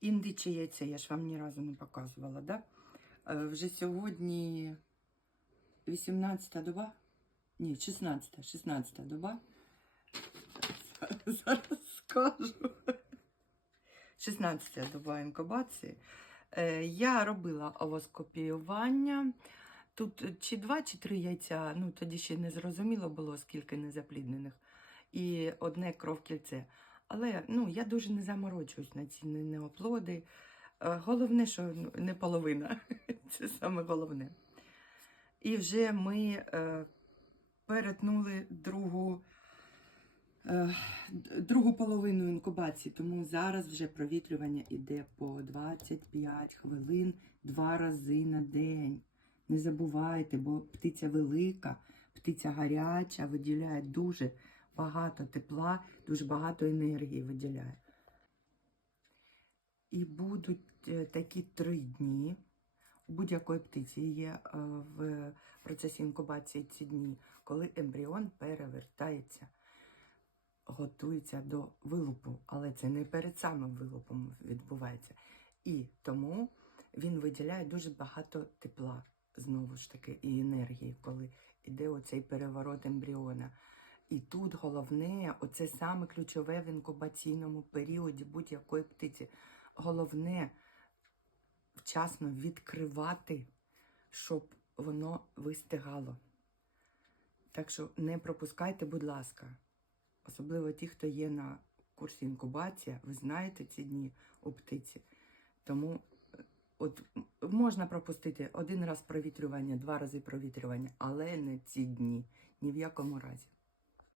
Індиче яйце, я ж вам ні разу не показувала, да? Е, Вже сьогодні 18 доба? Ні, 16, 16 доба. Зараз скажу. 16 доба інкубації. Е, Я робила овоскопіювання. Тут чи два, чи три яйця, ну тоді ще не зрозуміло було, скільки незапліднених. І одне кров кільце. Але ну, я дуже не заморочуюсь на ці неоплоди. Е, Головне, що не половина. Це саме головне. І вже ми е, перетнули другу, е, другу половину інкубації, тому зараз вже провітрювання йде по 25 хвилин два рази на день. Не забувайте, бо птиця велика, птиця гаряча, виділяє дуже багато тепла, дуже багато енергії виділяє. І будуть е, такі три дні. У будь-якої птиці є е, в процесі інкубації ці дні, коли ембріон перевертається, готується до вилупу, але це не перед самим вилупом відбувається. І тому він виділяє дуже багато тепла, знову ж таки, і енергії, коли йде оцей переворот ембріона. І тут головне, оце саме ключове в інкубаційному періоді будь-якої птиці. Головне вчасно відкривати, щоб воно вистигало. Так що не пропускайте, будь ласка. Особливо ті, хто є на курсі інкубація, ви знаєте ці дні у птиці. Тому е, от можна пропустити один раз провітрювання, два рази провітрювання, але не ці дні. Ні в якому разі.